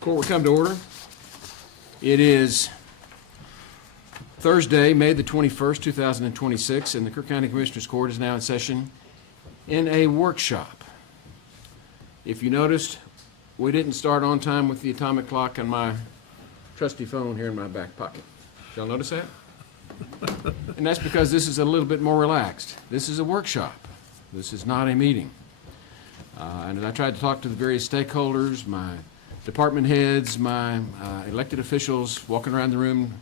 Court will come to order. It is Thursday, May the 21st, 2026, and the Kerr County Commissioners Court is now in session in a workshop. If you noticed, we didn't start on time with the atomic clock on my trusty phone here in my back pocket. Y'all notice that? And that's because this is a little bit more relaxed. This is a workshop. This is not a meeting. And I tried to talk to the various stakeholders, my department heads, my elected officials walking around the room.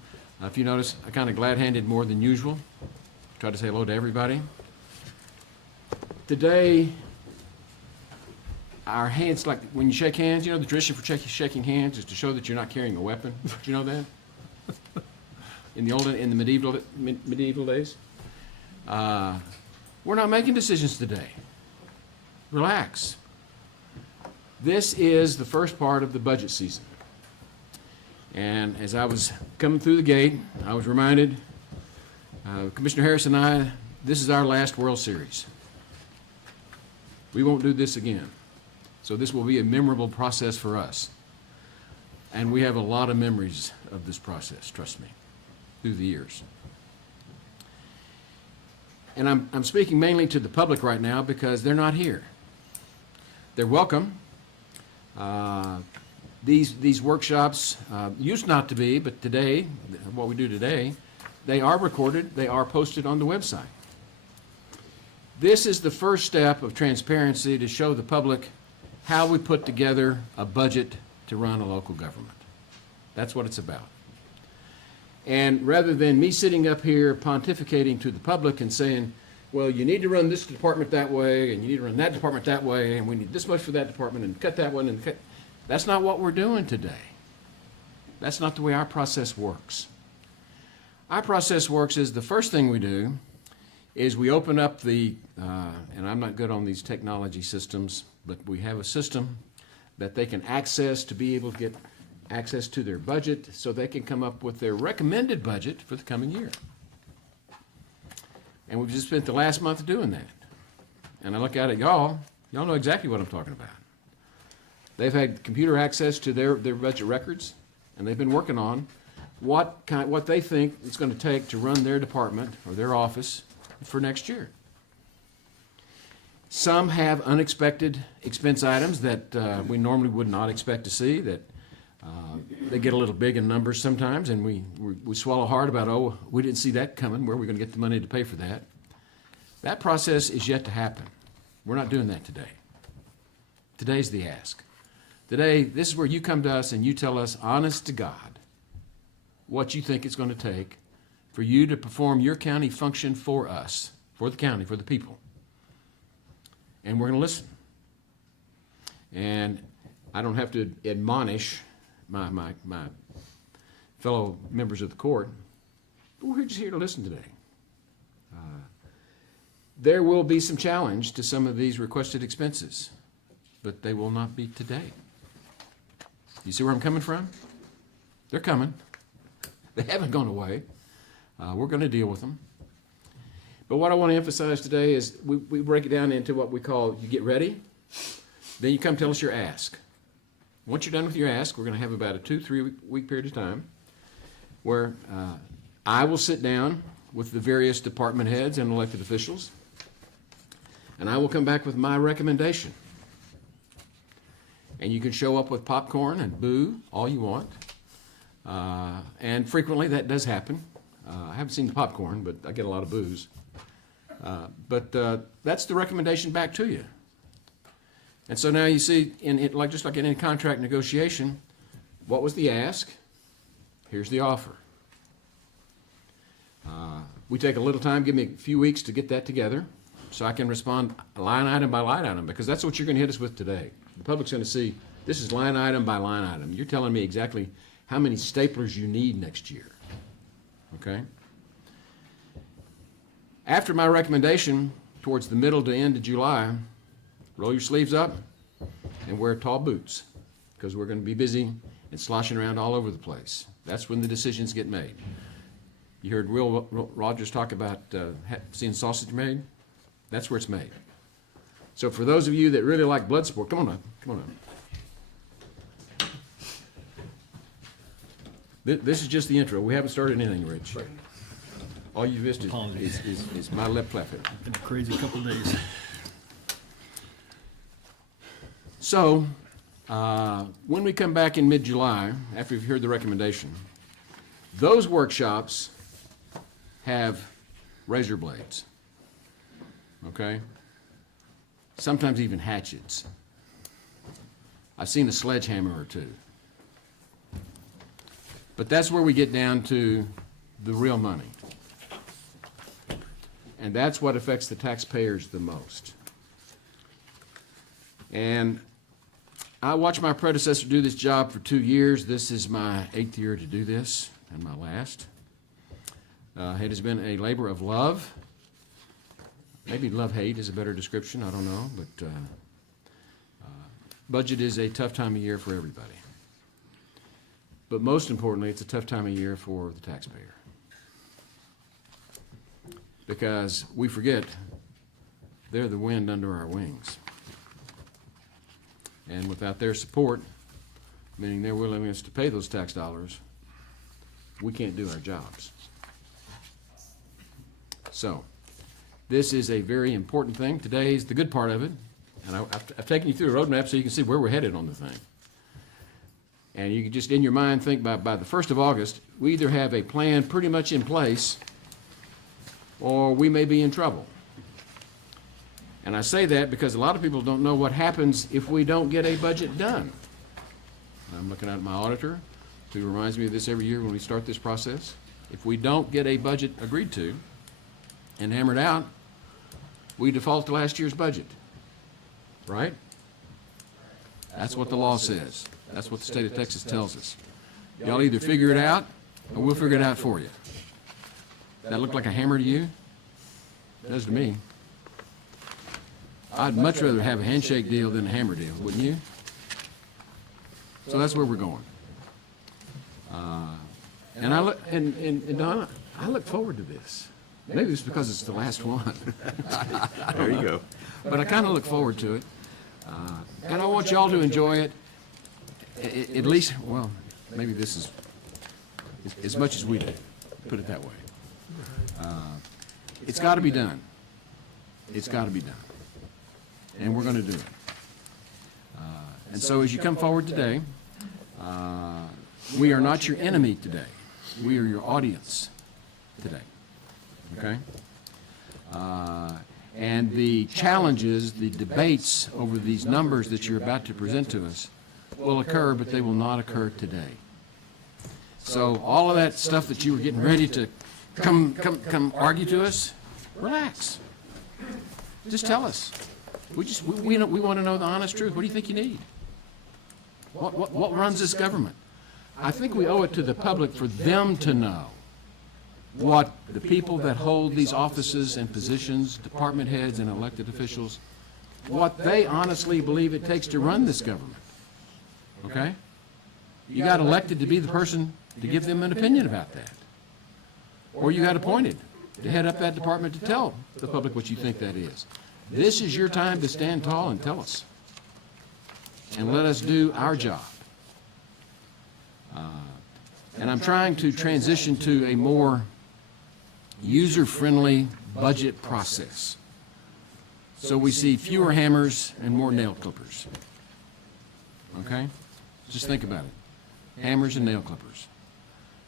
If you notice, I kind of glad-handed more than usual. Tried to say hello to everybody. Today, our hands, like when you shake hands, you know the tradition for shaking hands is to show that you're not carrying a weapon. Do you know that? In the medieval days, we're not making decisions today. Relax. This is the first part of the budget season. And as I was coming through the gate, I was reminded, Commissioner Harris and I, this is our last World Series. We won't do this again. So this will be a memorable process for us. And we have a lot of memories of this process, trust me, through the years. And I'm speaking mainly to the public right now because they're not here. They're welcome. These workshops used not to be, but today, what we do today, they are recorded, they are posted on the website. This is the first step of transparency to show the public how we put together a budget to run a local government. That's what it's about. And rather than me sitting up here pontificating to the public and saying, well, you need to run this department that way, and you need to run that department that way, and we need this much for that department, and cut that one, and cut. That's not what we're doing today. That's not the way our process works. Our process works is the first thing we do is we open up the, and I'm not good on these technology systems, but we have a system that they can access to be able to get access to their budget so they can come up with their recommended budget for the coming year. And we've just spent the last month doing that. And I look at it, y'all know exactly what I'm talking about. They've had computer access to their budget records, and they've been working on what they think it's going to take to run their department or their office for next year. Some have unexpected expense items that we normally would not expect to see, that they get a little big in numbers sometimes, and we swallow hard about, oh, we didn't see that coming. Where are we going to get the money to pay for that? That process is yet to happen. We're not doing that today. Today's the ask. Today, this is where you come to us and you tell us, honest to God, what you think it's going to take for you to perform your county function for us, for the county, for the people. And we're going to listen. And I don't have to admonish my fellow members of the court, but we're just here to listen today. There will be some challenge to some of these requested expenses, but they will not be today. You see where I'm coming from? They're coming. They haven't gone away. We're going to deal with them. But what I want to emphasize today is we break it down into what we call you get ready, then you come tell us your ask. Once you're done with your ask, we're going to have about a 2-3 week period of time where I will sit down with the various department heads and elected officials, and I will come back with my recommendation. And you can show up with popcorn and boo all you want. And frequently that does happen. I haven't seen the popcorn, but I get a lot of boos. But that's the recommendation back to you. And so now you see, just like in any contract negotiation, what was the ask? Here's the offer. We take a little time, give me a few weeks to get that together so I can respond line item by line item, because that's what you're going to hit us with today. The public's going to see this is line item by line item. You're telling me exactly how many staplers you need next year. Okay? After my recommendation, towards the middle to end of July, roll your sleeves up and wear tall boots, because we're going to be busy and sloshing around all over the place. That's when the decisions get made. You heard Will Rogers talk about seeing sausage made. That's where it's made. So for those of you that really like blood sport, come on up. This is just the intro. We haven't started anything, Rich. All you missed Apologies. is my lip flapping. Been a crazy couple of days. So, when we come back in mid-July, after you've heard the recommendation, those workshops have razor blades, okay? Sometimes even hatchets. I've seen a sledgehammer or two. But that's where we get down to the real money. And that's what affects the taxpayers the most. And I watched my predecessor do this job for 2 years. This is my 8th year to do this, and my last. It has been a labor of love. Maybe love-hate is a better description, I don't know. But budget is a tough time of year for everybody. But most importantly, it's a tough time of year for the taxpayer. Because we forget they're the wind under our wings. And without their support, meaning their willingness to pay those tax dollars, we can't do our jobs. So, this is a very important thing. Today is the good part of it. And I've taken you through a roadmap so you can see where we're headed on the thing. And you can just, in your mind, think by the 1st of August, we either have a plan pretty much in place, or we may be in trouble. And I say that because a lot of people don't know what happens if we don't get a budget done. I'm looking at my auditor, who reminds me of this every year when we start this process. If we don't get a budget agreed to and hammered out, we default to last year's budget, right? That's what the law says. That's what the state of Texas tells us. Y'all either figure it out, or we'll figure it out for you. That look like a hammer to you? It does to me. I'd much rather have a handshake deal than a hammer deal, wouldn't you? So that's where we're going. And Donna, I look forward to this. Maybe it's because it's the last one. There you go. But I kind of look forward to it. And I want y'all to enjoy it. At least, well, maybe this is as much as we do, put it that way. It's got to be done. It's got to be done. And we're going to do it. And so as you come forward today, we are not your enemy today. We are your audience today. Okay? And the challenges, the debates over these numbers that you're about to present to us will occur, but they will not occur today. So all of that stuff that you were getting ready to come argue to us, relax. Just tell us. We want to know the honest truth. What do you think you need? What runs this government? I think we owe it to the public for them to know what the people that hold these offices and positions, department heads and elected officials, what they honestly believe it takes to run this government. Okay? You got elected to be the person to give them an opinion about that. Or you got appointed to head up that department to tell the public what you think that is. This is your time to stand tall and tell us. And let us do our job. And I'm trying to transition to a more user-friendly budget process. So we see fewer hammers and more nail clippers. Okay? Just think about it. Hammers and nail clippers.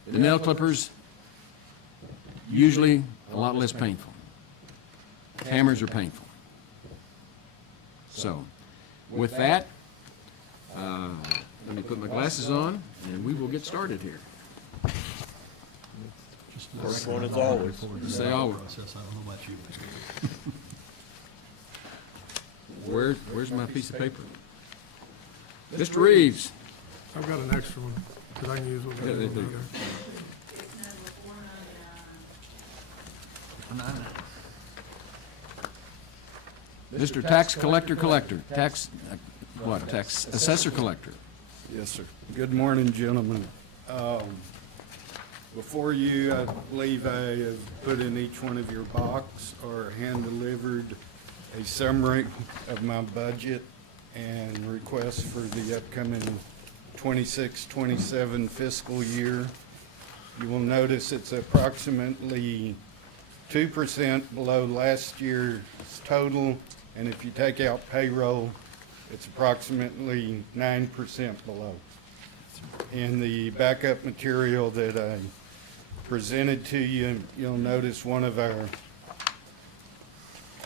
The nail clippers, usually a lot less painful. Hammers are painful. So, with that, let me put my glasses on, and we will get started here. First one as always. Say always. Process. I don't know about you. Where's my piece of paper? Mr. Reeves. I've got an extra one, because I can use one. Yeah, there you go. Mr. Tax Collector, tax assessor collector. Yes, sir. Good morning, gentlemen. Before you, I believe I have put in each one of your box or hand-delivered a summary of my budget and requests for the upcoming 26-27 fiscal year. you will notice it's approximately 2% below last year's total, and if you take out payroll, it's approximately 9% below. In the backup material that I presented to you, you'll notice one of our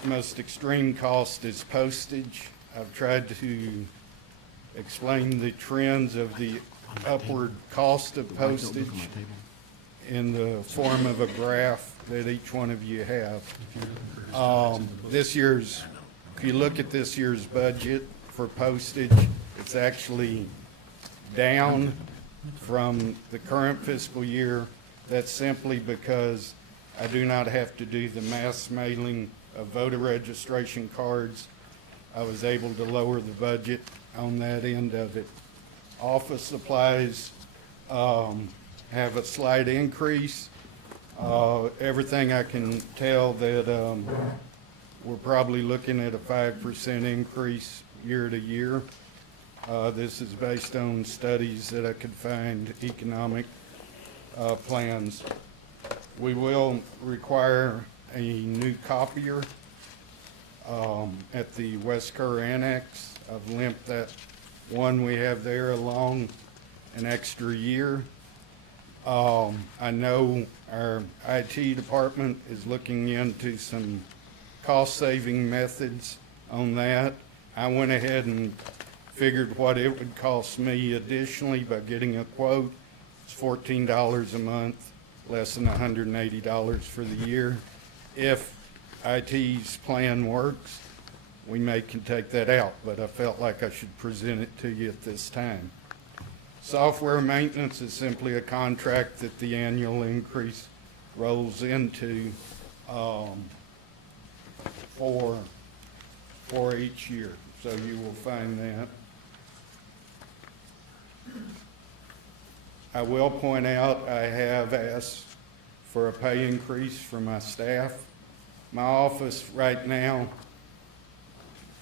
most extreme cost is postage. I've tried to explain the trends of the upward cost of postage in the form of a graph that each one of you have. This year's, if you look at this year's budget for postage, it's actually down from the current fiscal year. That's simply because I do not have to do the mass mailing of voter registration cards. I was able to lower the budget on that end of it. Office supplies have a slight increase. Everything I can tell that we're probably looking at a 5% increase year to year. This is based on studies that I could find, economic plans. We will require a new copier at the West Kerr Annex. I've limped that one we have there along an extra year. I know our IT department is looking into some cost-saving methods on that. I went ahead and figured what it would cost me additionally by getting a quote. It's $14 a month, less than $180 for the year. If IT's plan works, we can take that out, but I felt like I should present it to you at this time. Software maintenance is simply a contract that the annual increase rolls into for each year. So you will find that. I will point out I have asked for a pay increase for my staff. My office right now,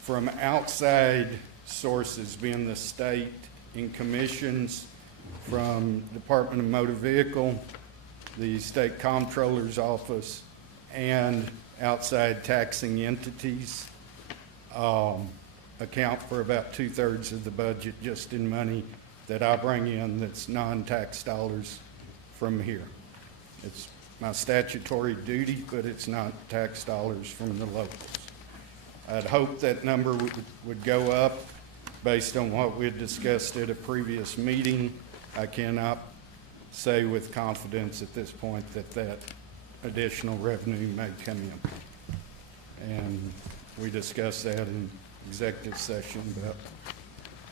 from outside sources being the state in commissions from Department of Motor Vehicle, the State Comptroller's Office, and outside taxing entities, account for about 2/3 of the budget just in money that I bring in that's non-tax dollars from here. It's my statutory duty, but it's not tax dollars from the locals. I'd hope that number would go up based on what we had discussed at a previous meeting. I cannot say with confidence at this point that that additional revenue may come in. And we discussed that in executive session about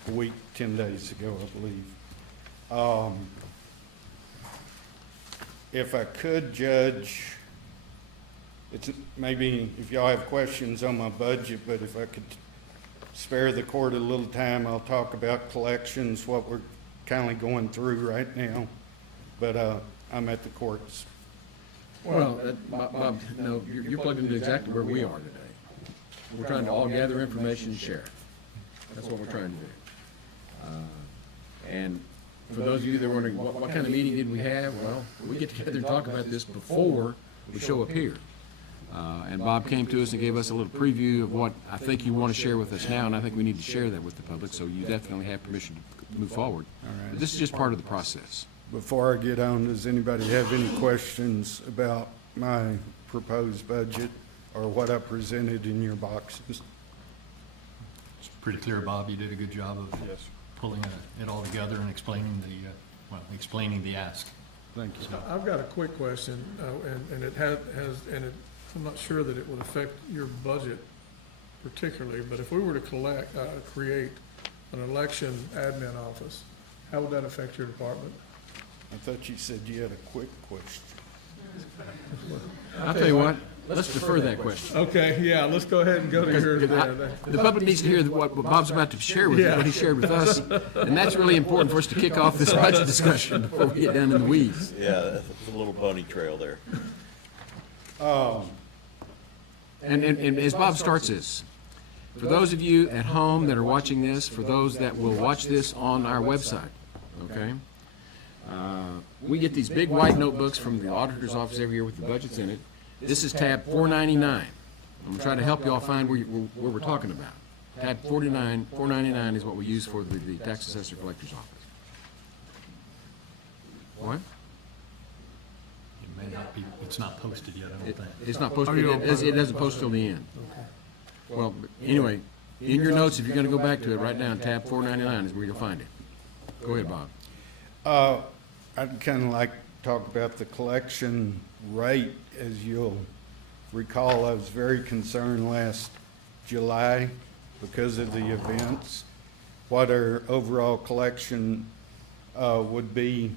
a week, 10 days ago, I believe. If I could, Judge, it's maybe if y'all have questions on my budget, but if I could spare the court a little time, I'll talk about collections, what we're kind of going through right now. But I'm at the courts. Well, Bob, no, you're plugged into exactly where we are today. We're trying to all gather information and share it. That's what we're trying to do. And for those of you that are wondering, what kind of meeting did we have? Well, we get together and talk about this before we show up here. And Bob came to us and gave us a little preview of what I think you want to share with us now, and I think we need to share that with the public, so you definitely have permission to move forward. But this is just part of the process. Before I get on, does anybody have any questions about my proposed budget or what I presented in your boxes? It's pretty clear, Bob, you did a good job of pulling it all together and explaining the ask. Thank you. I've got a quick question, and it has, and I'm not sure that it would affect your budget particularly, but if we were to create an election admin office, how would that affect your department? I thought you said you had a quick question. I'll tell you what, let's defer that question. Okay, yeah, let's go ahead and go to your, The public needs to hear what Bob's about to share with you, what he shared with us, and that's really important for us to kick off this budget discussion before we get down in the weeds. Yeah, that's a little pony trail there. And as Bob starts this, for those of you at home that are watching this, for those that will watch this on our website, okay? We get these big white notebooks from the auditor's office every year with the budgets in it. This is tab 499. I'm gonna try to help y'all find where we're talking about. Tab 499 is what we use for the tax assessor collector's office. What? It may not be, it's not posted yet, I don't think. It's not posted, Oh, you don't put it doesn't post till the end. Well, anyway, in your notes, if you're gonna go back to it, write down tab 499 is where you'll find it. Go ahead, Bob. I'd kind of like to talk about the collection rate. As you'll recall, I was very concerned last July because of the events, what our overall collection would be.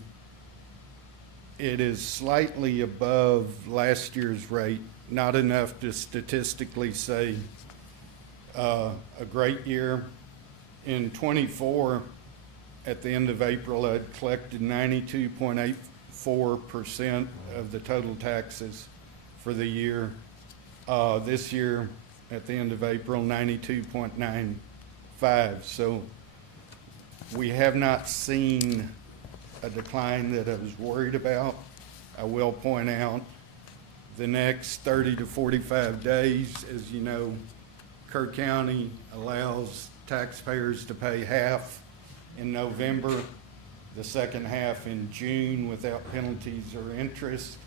It is slightly above last year's rate, not enough to statistically say a great year. In '24, at the end of April, I'd collected 92.84% of the total taxes for the year. This year, at the end of April, 92.95. So we have not seen a decline that I was worried about. I will point out the next 30 to 45 days, as you know, Kerr County allows taxpayers to pay half in November, the second half in June without penalties or interest.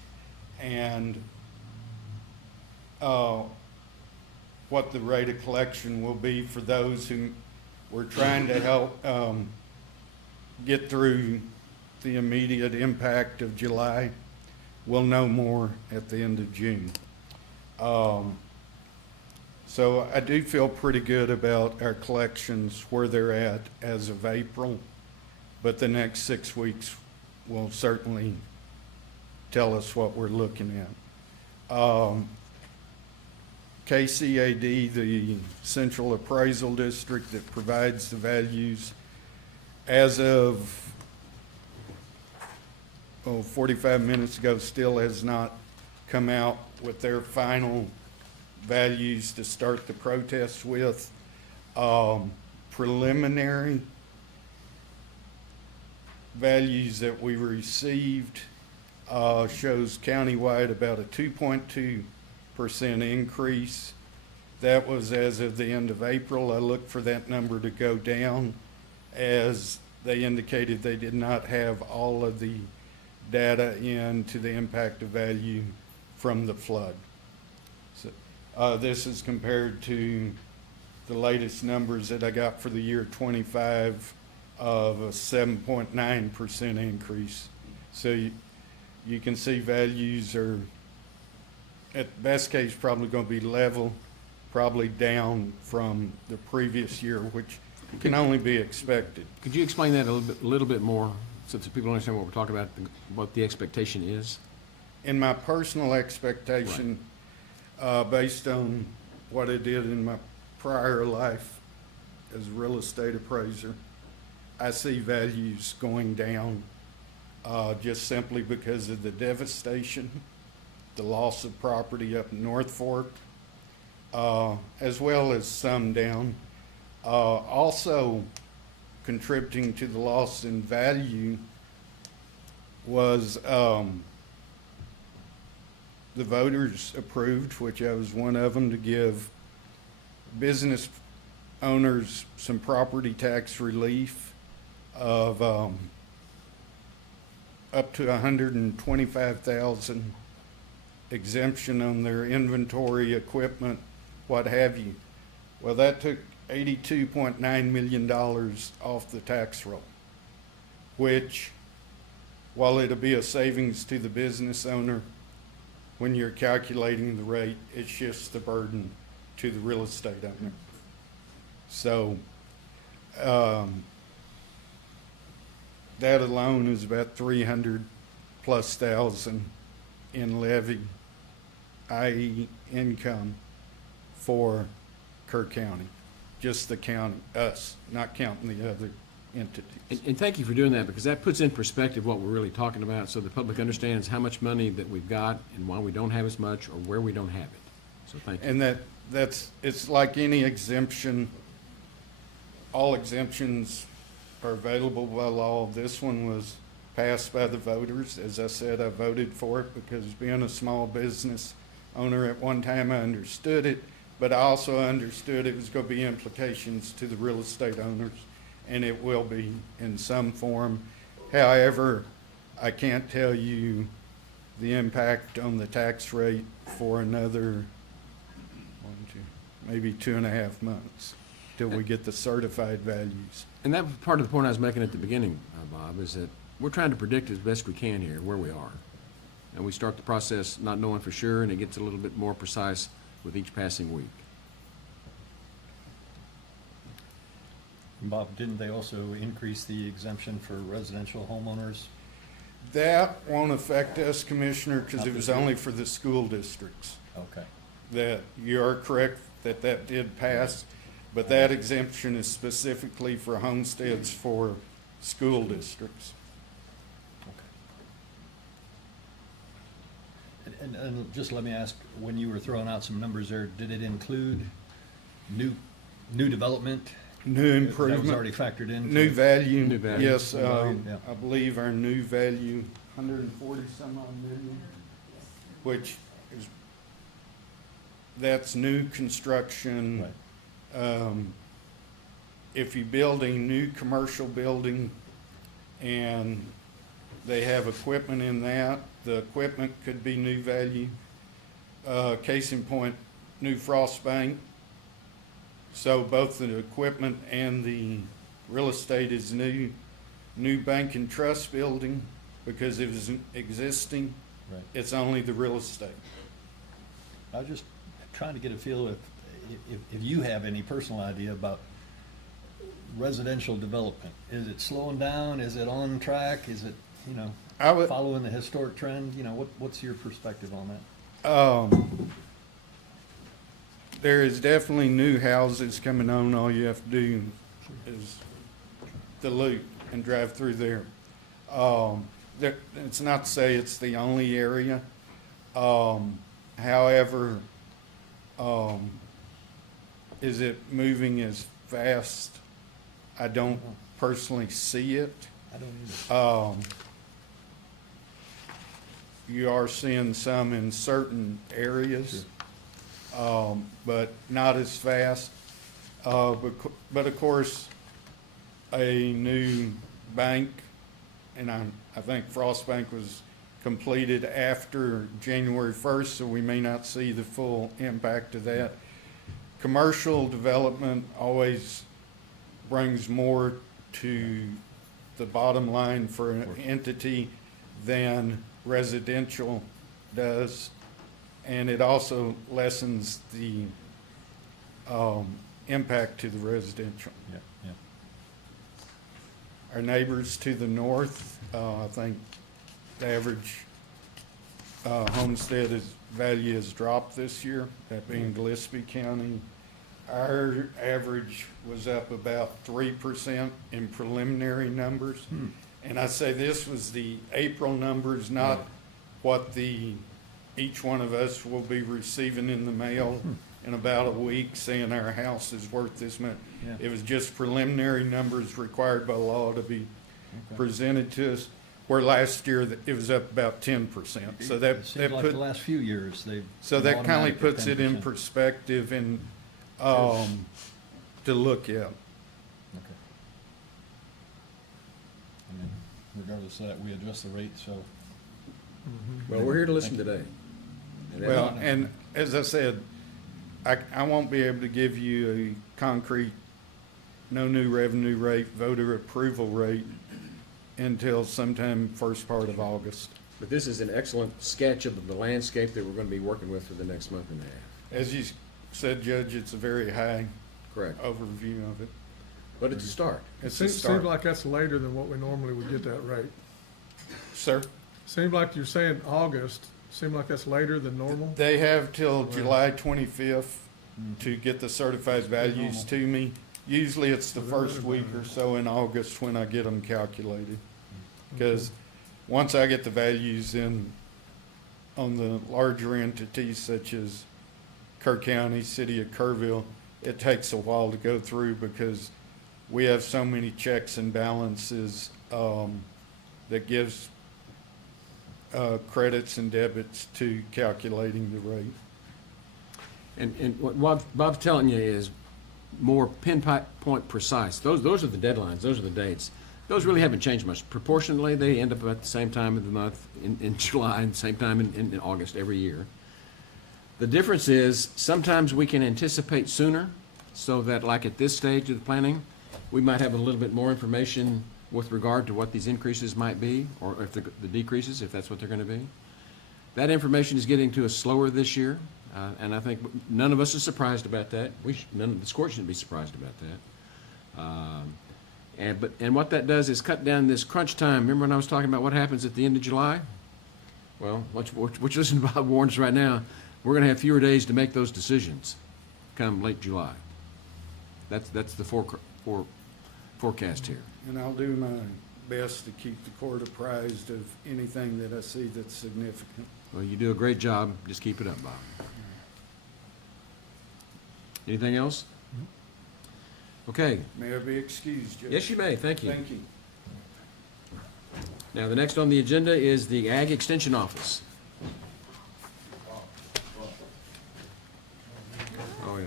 And what the rate of collection will be for those who we're trying to help get through the immediate impact of July. We'll know more at the end of June. So I do feel pretty good about our collections, where they're at as of April, but the next 6 weeks will certainly tell us what we're looking at. KCAD, the Central Appraisal District that provides the values, as of 45 minutes ago, still has not come out with their final values to start the protest with. Preliminary values that we received shows countywide about a 2.2% increase. That was as of the end of April. I looked for that number to go down, as they indicated they did not have all of the data into the impact of value from the flood. So, this is compared to the latest numbers that I got for the year 25 of a 7.9% increase. So you can see values are, at best case, probably going to be level, probably down from the previous year, which can only be expected. Could you explain that a little bit more, so that people understand what we're talking about, what the expectation is? In my personal expectation, based on what I did in my prior life as a real estate appraiser, I see values going down just simply because of the devastation, the loss of property up in North Fork, as well as some down. Also contributing to the loss in value was the voters approved, which I was one of them, to give business owners some property tax relief of up to $125,000 exemption on their inventory, equipment, what have you. Well, that took $82.9 million off the tax roll, which, while it'll be a savings to the business owner, when you're calculating the rate, it shifts the burden to the real estate owner. So that alone is about 300+ thousand in levy, i.e. income, for Kerr County. Just the county, us, not counting the other entities. And thank you for doing that, because that puts in perspective what we're really talking about, so the public understands how much money that we've got and why we don't have as much, or where we don't have it. So thank you. And it's like any exemption. All exemptions are available by law. This one was passed by the voters. As I said, I voted for it because being a small business owner at one time, I understood it, but I also understood it was going to be implications to the real estate owners, and it will be in some form. However, I can't tell you the impact on the tax rate for another maybe 2.5 months till we get the certified values. And that was part of the point I was making at the beginning, Bob, is that we're trying to predict as best we can here where we are. And we start the process not knowing for sure, and it gets a little bit more precise with each passing week. Bob, didn't they also increase the exemption for residential homeowners? That won't affect us, Commissioner, because Not it was this year? only for the school districts. Okay. That, you are correct that that did pass, but that exemption is specifically for homesteads for school districts. And just let me ask, when you were throwing out some numbers there, did it include new development? New That was improvement. already factored in? New value, New value. yes, New value, yeah. I believe our new value, 140 some odd million, which is, that's new construction. Right. If you build a new commercial building and they have equipment in that, the equipment could be new value. Case in point, new frost bank. So both the equipment and the real estate is new. New bank and trust building, because it was existing, Right. it's only the real estate. I was just trying to get a feel if you have any personal idea about residential development. Is it slowing down? Is it on track? Is it, I would, following the historic trend? What's your perspective on that? there is definitely new houses coming on. All you have to do is the loop and drive through there. It's not to say it's the only area. However, is it moving as fast? I don't personally see it. I don't either. You are seeing some in certain areas, but not as fast. But of course, a new bank, and I think Frost Bank was completed after January 1st, so we may not see the full impact of that. Commercial development always brings more to the bottom line for an entity than residential does, and it also lessens the impact to the residential. Yeah, yeah. Our neighbors to the north, I think the average homestead value has dropped this year, that being Gillespie County. Our average was up about 3% in preliminary numbers. And I say this was the April numbers, not what each one of us will be receiving in the mail in about a week saying our house is worth this much. Yeah. It was just preliminary numbers required by law to be presented to us, where last year it was up about 10%. So It that seems like put, the last few years, they've. so been that kind of automatic at puts it in 10%. perspective and, to look at. Okay. I mean, regardless of that, we adjust the rate, so. Well, we're here to listen today. And Well, and as I said, I won't be able to give you a concrete, no new revenue rate, voter approval rate until sometime first part of August. But this is an excellent sketch of the landscape that we're going to be working with for the next month and a half. As you said, Judge, it's a very high Correct. overview of it. But it's a start. It's a Seems start. like that's later than what we normally would get that rate. Sir, Seems like you're saying August, seems like that's later than normal? they have till July 25th to get the certified values to me. Usually it's the first week or so in August when I get them calculated. Because once I get the values in on the larger entities such as Kerr County, City of Kerrville, it takes a while to go through because we have so many checks and balances that that gives credits and debits to calculating the rate. And what Bob's telling you is more pinpoint precise. Those are the deadlines, those are the dates. Those really haven't changed much. Proportionally, they end up at the same time of the month in July and same time in August every year. The difference is sometimes we can anticipate sooner, so that like at this stage of the planning, we might have a little bit more information with regard to what these increases might be, or if the decreases, if that's what they're gonna be. That information is getting to us slower this year, and I think none of us are surprised about that. None of this court shouldn't be surprised about that. And what that does is cut down this crunch time. Remember when I was talking about what happens at the end of July? Well, what you listen to Bob warns right now, we're gonna have fewer days to make those decisions come late July. That's the forecast here. And I'll do my best to keep the court apprised of anything that I see that's significant. Well, you do a great job. Just keep it up, Bob. Anything else? Okay. May I be excused, Judge? Yes, you may. Thank you. Thank you. Now, the next on the agenda is the Ag Extension Office. Oh, yeah.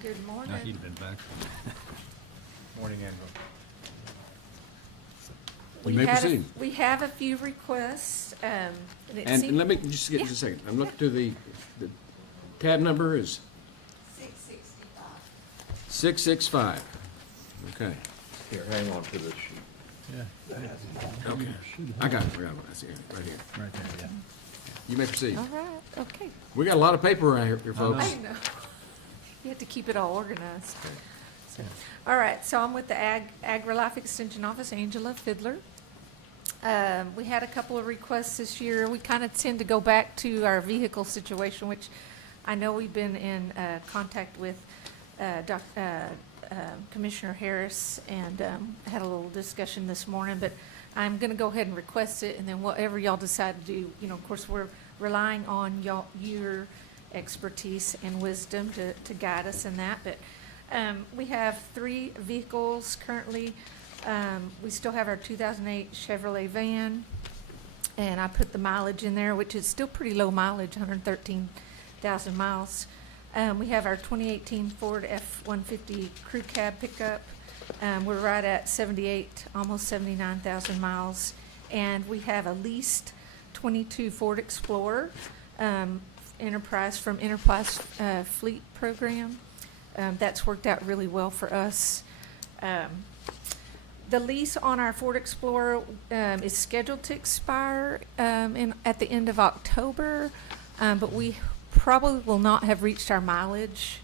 Good morning. No, he'd been back. Morning, Andrew. You may proceed. We have a few requests, and it And seems. let me just get just a second. I'm looking to the tab number is 665. 665. Okay. Here, hang on to this sheet. Yeah. Okay. I got it. I see it right here. Right there, yeah. You may proceed. All right, okay. We got a lot of paper around here, folks. I know. You have to keep it all organized. So, all right, so I'm with the AgriLife Extension Office, Angela Fiddler. We had a couple of requests this year. We kind of tend to go back to our vehicle situation, which I know we've been in contact with Commissioner Harris and had a little discussion this morning, but I'm going to go ahead and request it, and then whatever y'all decide to do, you know, of course, we're relying on your expertise and wisdom to guide us in that, but we have 3 vehicles currently. We still have our 2008 Chevrolet van, and I put the mileage in there, which is still pretty low mileage, 113,000 miles. We have our 2018 Ford F-150 Crew Cab pickup. We're right at 78, almost 79,000 miles. And we have a leased 22 Ford Explorer, Enterprise Fleet Program. That's worked out really well for us. The lease on our Ford Explorer is scheduled to expire at the end of October, but we probably will not have reached our mileage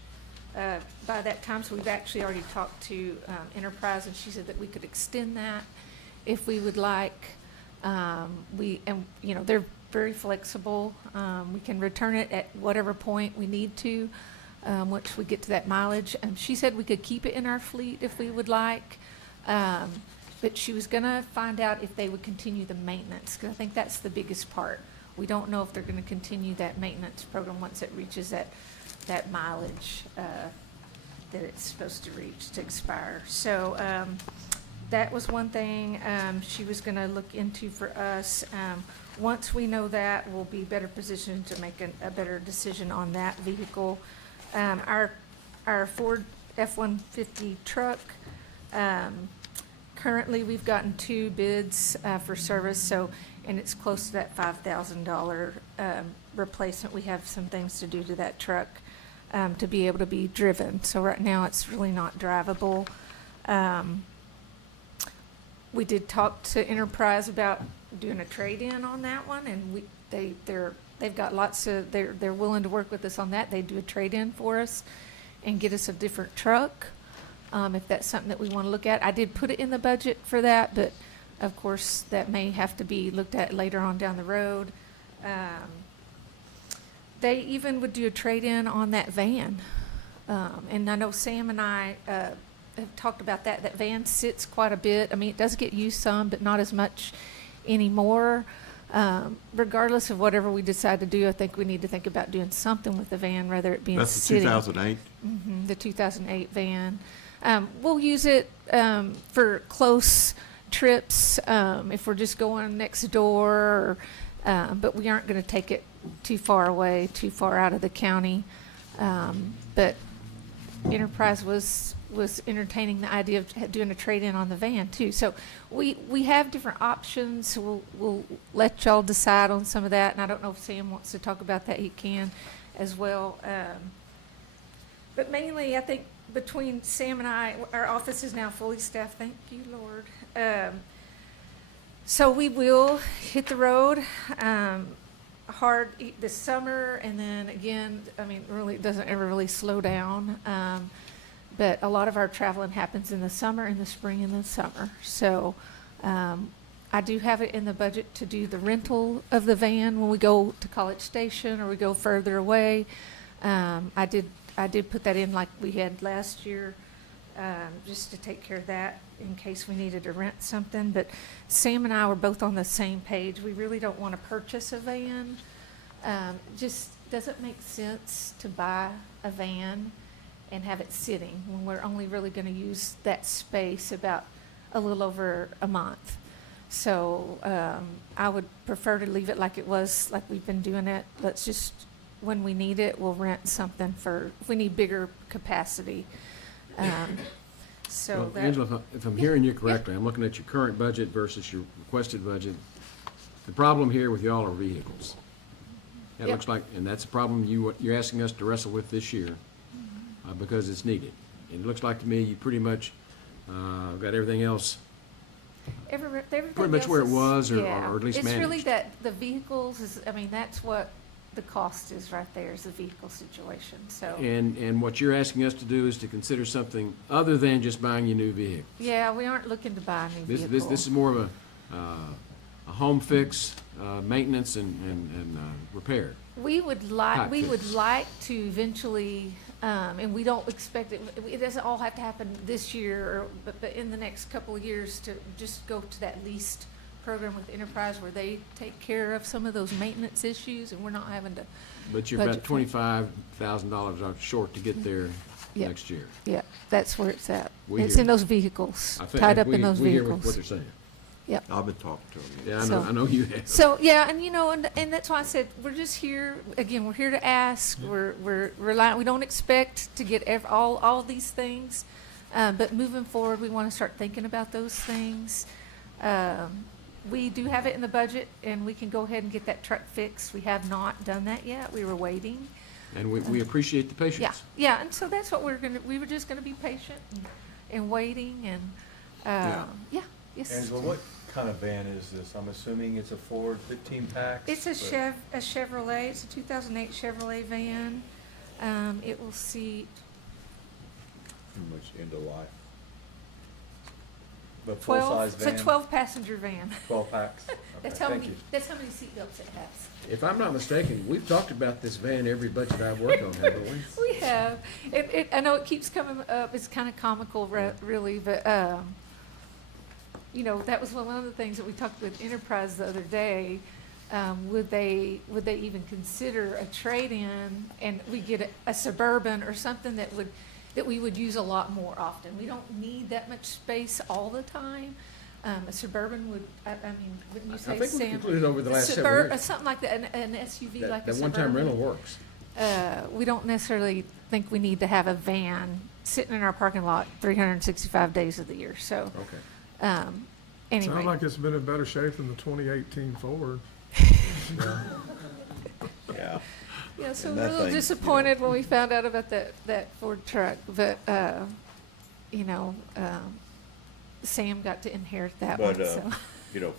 by that time. So we've actually already talked to Enterprise, and she said that we could extend that if we would like. They're very flexible. We can return it at whatever point we need to once we get to that mileage. She said we could keep it in our fleet if we would like. But she was going to find out if they would continue the maintenance, because I think that's the biggest part. We don't know if they're going to continue that maintenance program once it reaches that mileage that it's supposed to reach to expire. So that was one thing she was going to look into for us. Once we know that, we'll be better positioned to make a better decision on that vehicle. Our Ford F-150 truck, currently we've gotten 2 bids for service, and it's close to that $5,000 replacement. We have some things to do to that truck to be able to be driven. So right now it's really not drivable. We did talk to Enterprise about doing a trade-in on that one, and they've got lots of, they're willing to work with us on that. They do a trade-in for us and get us a different truck, if that's something that we want to look at. I did put it in the budget for that, but of course that may have to be looked at later on down the road. They even would do a trade-in on that van. And I know Sam and I have talked about that. That van sits quite a bit. I mean, it does get used some, but not as much anymore. Regardless of whatever we decide to do, I think we need to think about doing something with the van, rather it being That's the sitting. 2008? The 2008 van. We'll use it for close trips, if we're just going next door, or, but we aren't gonna take it too far away, too far out of the county. But Enterprise was entertaining the idea of doing a trade-in on the van too. So we have different options. We'll let y'all decide on some of that. And I don't know if Sam wants to talk about that. He can as well. But mainly, I think between Sam and I, our office is now fully staffed. Thank you, Lord. So we will hit the road hard this summer, and then again, I mean, really, it doesn't ever really slow down. But a lot of our traveling happens in the summer, in the spring, and the summer. So I do have it in the budget to do the rental of the van when we go to College Station or we go further away. I did put that in like we had last year, just to take care of that in case we needed to rent something. But Sam and I were both on the same page. We really don't want to purchase a van. Just doesn't make sense to buy a van and have it sitting when we're only really going to use that space about a little over a month. So I would prefer to leave it like it was, like we've been doing it. Let's just, when we need it, we'll rent something for, if we need bigger capacity. So Well, that, Angela, if I'm hearing you correctly, I'm looking at your current budget versus your requested budget. The problem here with y'all are vehicles. That Yep. looks like, and that's a problem you're asking us to wrestle with this year, because it's needed. And it looks like to me you pretty much got everything else everything pretty much else where it is- was, or yeah. at least It's really managed. that the vehicles is, I mean, that's what the cost is right there, is the vehicle situation, so. And what you're asking us to do is to consider something other than just buying you new vehicle. Yeah, we aren't looking to buy a new This vehicle. is more of a home fix, maintenance and repair. We would type we would fix. like to eventually, and we don't expect it, it doesn't all have to happen this year, or, but in the next couple of years, to just go to that leased program with Enterprise where they take care of some of those maintenance issues, and we're not having to, But you're Budget about for it. $25,000 short to get there Yeah. next year. yeah, that's where it's at. We It's hear in you. those vehicles, I think tied up in we- those we hear what vehicles. they're saying. I've been talking to him. Yeah, So- I know you have. So, yeah, and you know, and that's why I said, we're just here, again, we're here to ask, we're relying, we don't expect to get all these things, but moving forward, we want to start thinking about those things. We do have it in the budget, and we can go ahead and get that truck fixed. We have not done that yet, we were waiting. And we appreciate the Yeah, patience. yeah, and so that's what we were just gonna be patient and waiting, and, yeah, yes. Angela, what kind of van is this? I'm assuming it's a Ford 15 pack? It's a Chevrolet, it's a 2008 Chevrolet van. It will seat, Pretty much end of life. But 12, full-size it's a van? 12-passenger van. 12 packs? That's Okay, how thank many, you. that's how many seatbelts it has. If I'm not mistaken, we've talked about this van every budget I've worked on, haven't we? We have, I know it keeps coming up, it's kind of comical, really, but, you know, that was one of the things that we talked with Enterprise the other day. Would they even consider a trade-in, and we get a Suburban or something that we would use a lot more often? We don't need that much space all the time. A Suburban would, I mean, wouldn't you say, I think we Sam? concluded over the last several years. Something like that, an SUV like a That Suburban. one-time rental works. We don't necessarily think we need to have a van sitting in our parking lot 365 days of the year, so, Okay. anyway. Sounds like it's been in better shape than the 2018 Ford. Yeah. Yeah, so And we're a that little thing, disappointed when we found out about that Ford truck, but, you know, Sam got to inherit that one, But, so,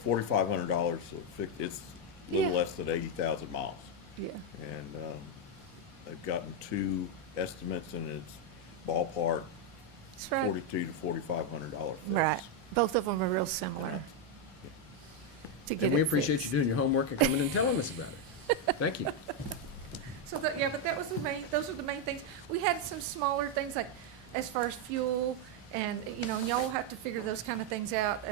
$4,500, it's a little Yeah. less than 80,000 miles. yeah. And, they've gotten two estimates and it's ballpark That's right. $4,200 to $4,500 fix. Right. Both of them are real similar. To get And we it appreciate you fixed. doing your homework and coming and telling us about it. Thank you. So that, yeah, but that was those are the main things. We had some smaller things like as far as fuel and, you know, y'all have to figure those kind of things out,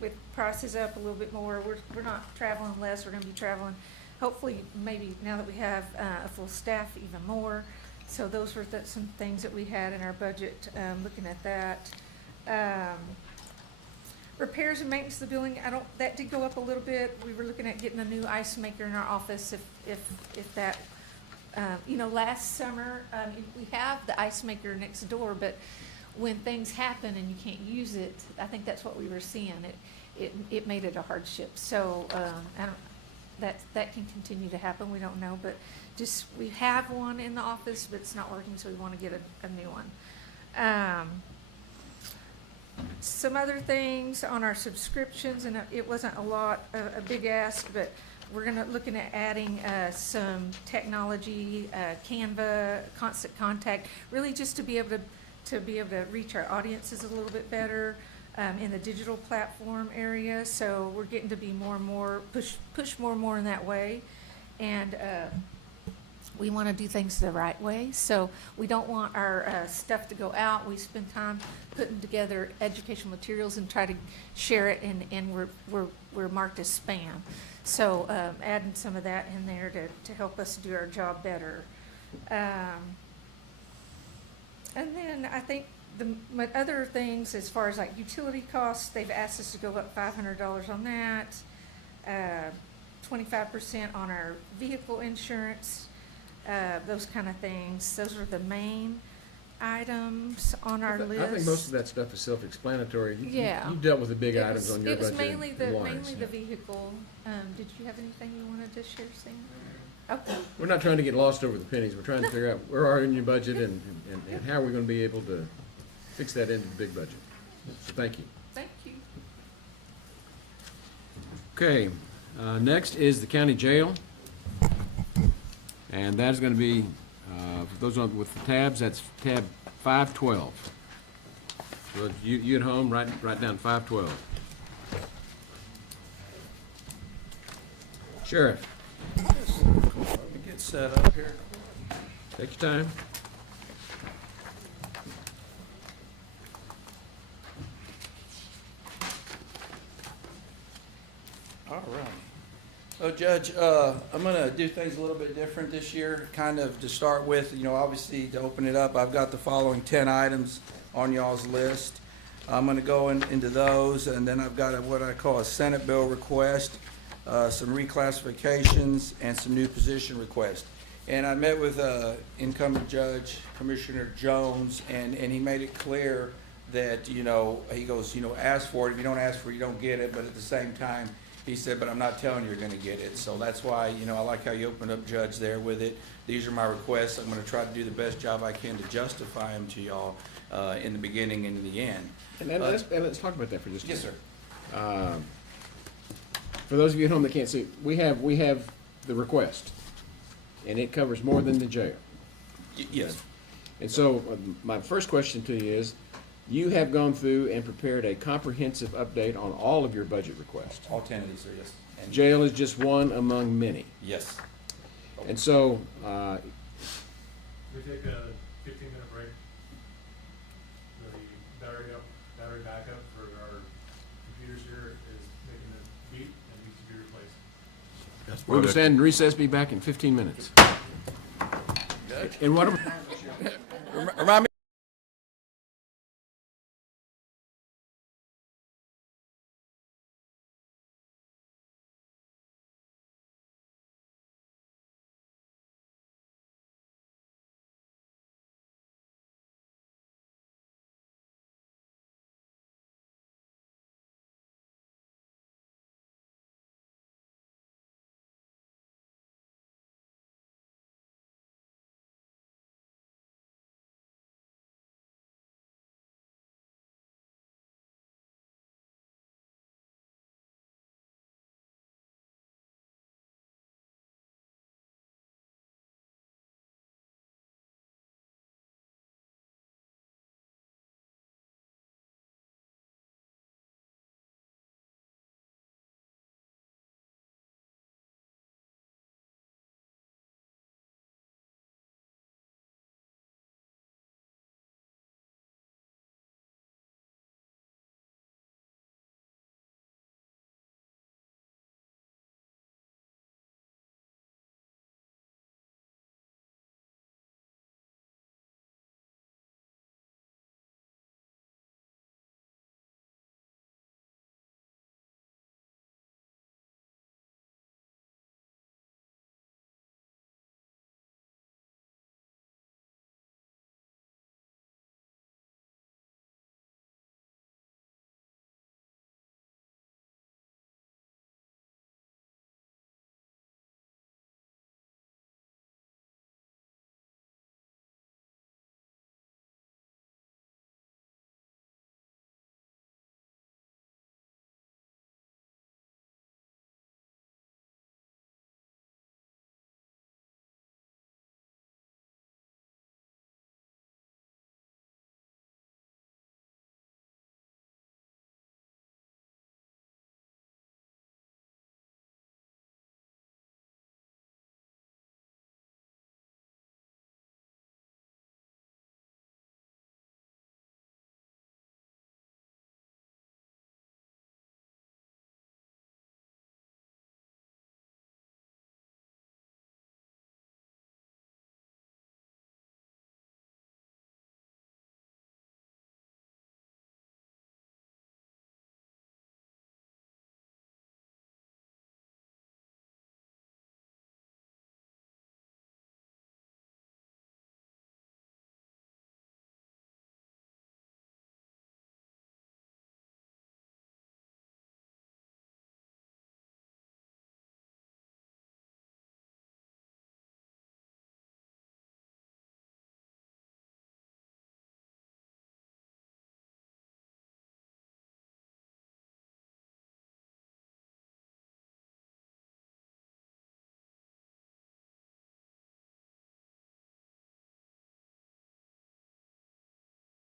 with prices up a little bit more. We're not traveling less, we're gonna be traveling, hopefully, maybe now that we have, a full staff, even more. So those were some things that we had in our budget, looking at that. repairs and maintenance of the building, that did go up a little bit. We were looking at getting a new ice maker in our office if that, last summer, we have the ice maker next door, but when things happen and you can't use it, I think that's what we were seeing. It made it a hardship. So, that can continue to happen. We don't know, but we have one in the office, but it's not working, so we want to get a new one. Some other things on our subscriptions, and it wasn't a big ask, but we're looking at adding some technology, Canva, Constant Contact, really just to be able to reach our audiences a little bit better in the digital platform area. So we're getting to be more and more push more and more in that way, and we want to do things the right way. So we don't want our stuff to go out. We spend time putting together educational materials and try to share it, and we're marked as spam. So adding some of that in there to help us do our job better. And then I think my other things, as far as like utility costs, they've asked us to go up $500 on that, 25% on our vehicle insurance, those kind of things. Those are the main items on our list. I think most of that stuff is self-explanatory. Yeah. You dealt with the big items on your budget. It was mainly the warrants, yeah. vehicle. Did you have anything you wanted to share, Sam? Okay. We're not trying to get lost over the pennies. We're trying to figure out where are in your budget and how are we going to be able to fix that into the big budget. So thank you. Thank you. Okay, next is the county jail. And that is going to be, for those with the tabs, that's tab 512. So you at home, write down 512. Sheriff, Let me get set up here. take your time. All right. So Judge, I'm gonna do things a little bit different this year, kind of to start with, obviously to open it up, I've got the following 10 items on y'all's list. I'm gonna go into those, and then I've got what I call a Senate bill request, some reclassifications, and some new position requests. And I met with incumbent Judge Commissioner Jones, and he made it clear that, he goes, ask for it. If you don't ask for it, you don't get it. But at the same time, he said, but I'm not telling you you're gonna get it. So that's why, I like how you opened up, Judge, there with it. These are my requests. I'm gonna try to do the best job I can to justify them to y'all in the beginning and in the end. And let's talk about that for just a Yes, minute. sir. For those of you at home that can't see, we have the request, and it covers more than the jail. Yes. And so my first question to you is, you have gone through and prepared a comprehensive update on all of your budget requests. All 10 of these are yes. And Jail is just one among many. yes. And so, We take a 15-minute break. The battery backup for our computers here is making a beep and needs to be replaced. we will stand in recess, be back in 15 minutes. And what, Remind me